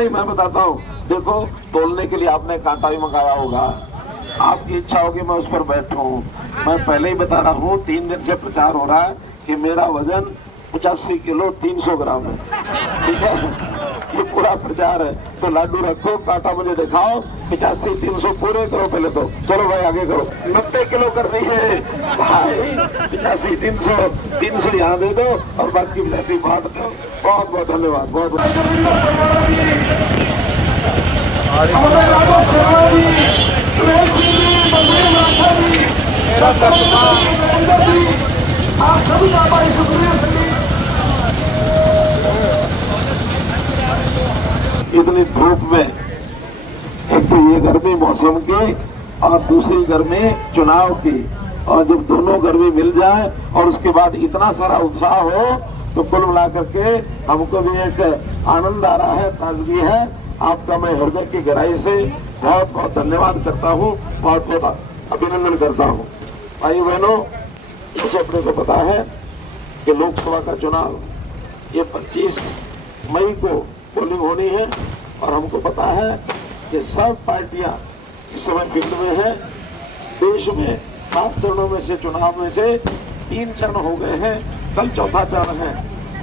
पहले ही मैं बताता हूँ, देखो तोलने के लिए आपने कांटा भी मंगाया होगा, आपकी इच्छा होगी मैं उस पर बैठूं। मैं पहले ही बता रहा हूँ, 3 दिन से प्रचार हो रहा है कि मेरा वजन 85 किलो 300 ग्राम है, ठीक है, ये पूरा प्रचार है। तो लाडू रखो, कांटा मुझे दिखाओ, 85 300 पूरे करो पहले तो। चलो भाई आगे करो, 90 किलो करनी है भाई, 85 300 यहाँ दे दो और बाकी 85 बांट दो। बहुत बहुत धन्यवाद, बहुत इतनी धूप में, एक तो ये गर्मी मौसम की और दूसरी गर्मी चुनाव की, और जब दोनों गर्मी मिल जाए और उसके बाद इतना सारा उत्साह हो तो कुल मिला करके हमको भी एक आनंद आ रहा है, ताजगी है। आपका मैं हृदय की गहराई से बहुत बहुत धन्यवाद करता हूँ, बहुत बहुत अभिनंदन करता हूँ। भाई बहनों, जैसे अपने को पता है कि लोकसभा का चुनाव ये 25 मई को पोलिंग होनी है, और हमको पता है कि सब पार्टियां इस समय फील्ड में है। देश में 7 चरणों में से, चुनाव में से 3 चरण हो गए हैं, कल चौथा चरण है,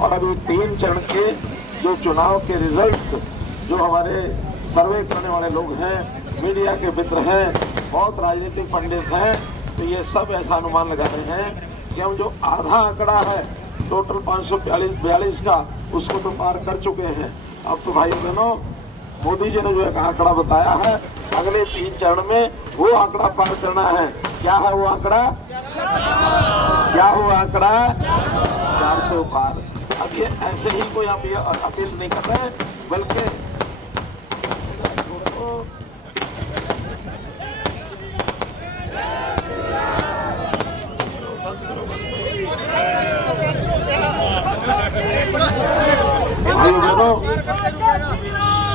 और अभी 3 चरण के जो चुनाव के रिजल्ट्स, जो हमारे सर्वे करने वाले लोग हैं, मीडिया के मित्र हैं, बहुत राजनीतिक पंडित हैं, तो ये सब ऐसा अनुमान लगा रहे हैं कि हम जो आधा आंकड़ा है टोटल 542 का, उसको तो पार कर चुके हैं। अब तो भाई बहनों, मोदी जी ने जो एक आंकड़ा बताया है, अगले 3 चरण में वो आंकड़ा पार करना है। क्या है वो आंकड़ा? क्या हुआ आंकड़ा? 400 पार। अब ये ऐसे ही कोई आप ये अपील नहीं कर रहे, बल्कि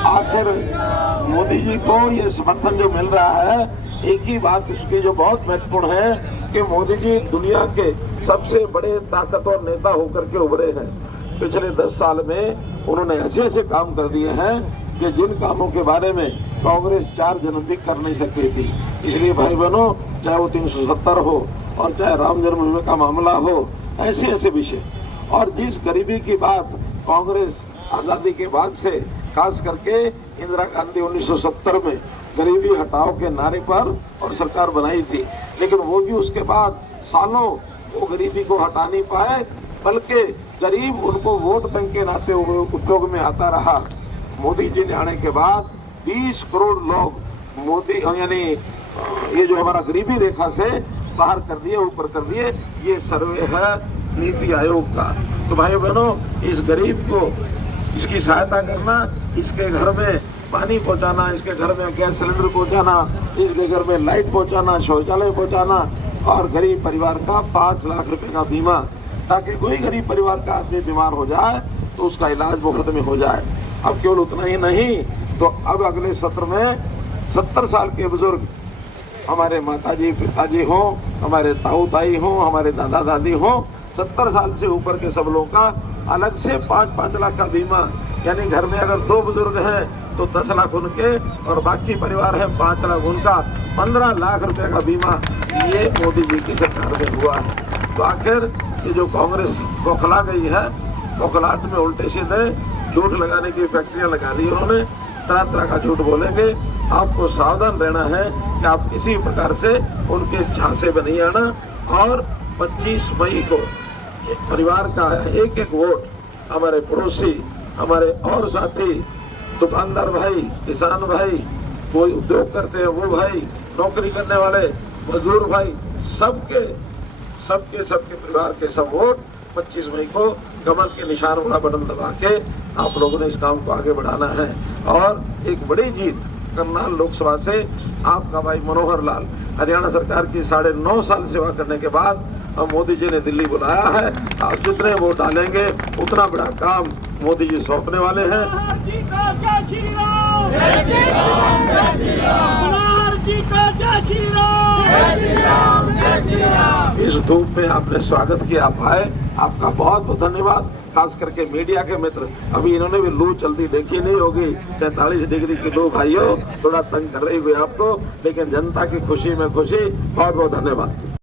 आखिर मोदी जी को ये समर्थन जो मिल रहा है, एक ही बात इसकी जो बहुत महत्वपूर्ण है कि मोदी जी दुनिया के सबसे बड़े ताकतवर नेता होकर के उभरे हैं। पिछले 10 साल में उन्होंने ऐसे ऐसे काम कर दिए हैं कि जिन कामों के बारे में कांग्रेस 4 जन्म भी कर नहीं सकती थी। इसलिए भाई बहनों, चाहे वो 370 हो और चाहे राम जन्मभूमि का मामला हो, ऐसे ऐसे विषय, और जिस गरीबी की बात कांग्रेस आजादी के बाद से, खास करके इंदिरा गांधी 1970 में गरीबी हटाओ के नारे पर और सरकार बनाई थी, लेकिन वो भी उसके बाद सालों वो गरीबी को हटा नहीं पाए, बल्कि गरीब उनको वोट बैंक के नाते उपयोग में आता रहा। मोदी जी ने आने के बाद 20 करोड़ लोग मोदी यानी ये जो हमारा गरीबी रेखा से बाहर कर दिए, ऊपर कर दिए। ये सर्वे है नीति आयोग का। तो भाई बहनों, इस गरीब को इसकी सहायता करना, इसके घर में पानी पहुंचाना, इसके घर में गैस सिलेंडर पहुंचाना, इसके घर में लाइट पहुंचाना, शौचालय पहुंचाना, और गरीब परिवार का 5 लाख रुपए का बीमा, ताकि कोई गरीब परिवार का आदमी बीमार हो जाए तो उसका इलाज मुफ्त में हो जाए। अब केवल उतना ही नहीं, तो अब अगले सत्र में 70 साल के बुजुर्ग, हमारे माताजी पिताजी हो, हमारे ताऊ ताई हो, हमारे दादा दादी हो, 70 साल से ऊपर के सब लोगों का अलग से 5-5 लाख का बीमा, यानी घर में अगर 2 बुजुर्ग हैं तो 10 लाख उनके, और बाकी परिवार है 5 लाख उनका, 15 लाख रुपए का बीमा ये मोदी जी की सरकार में हुआ है। तो आखिर ये जो कांग्रेस बौखला गई है, बौखलाहट में उल्टे सीधे झूठ लगाने की फैक्ट्रियां लगा दी उन्होंने, तरह तरह का झूठ बोलेंगे। आपको सावधान रहना है कि आप किसी प्रकार से उनके झांसे में नहीं आना, और 25 मई को परिवार का एक एक वोट, हमारे पड़ोसी, हमारे और साथी, दुकानदार भाई, किसान भाई, कोई उद्योग करते हैं वो भाई, नौकरी करने वाले मजदूर भाई, सबके परिवार के सब वोट 25 मई को कमल के निशान वाला बटन दबा के आप लोगों ने इस काम को आगे बढ़ाना है। और एक बड़ी जीत करनाल लोकसभा से आपका भाई मनोहर लाल, हरियाणा सरकार की 9.5 साल सेवा करने के बाद अब मोदी जी ने दिल्ली बुलाया है। आप जितने वोट डालेंगे उतना बड़ा काम मोदी जी सौंपने वाले हैं। इस धूप में आपने स्वागत किया, आप आए, आपका बहुत बहुत धन्यवाद। खास करके मीडिया के मित्र, अभी इन्होंने भी लू चलती देखी नहीं होगी, 47 डिग्री की लू भाइयों, थोड़ा तंग कर रही हुई आपको, लेकिन जनता की खुशी में खुशी। बहुत बहुत धन्यवाद।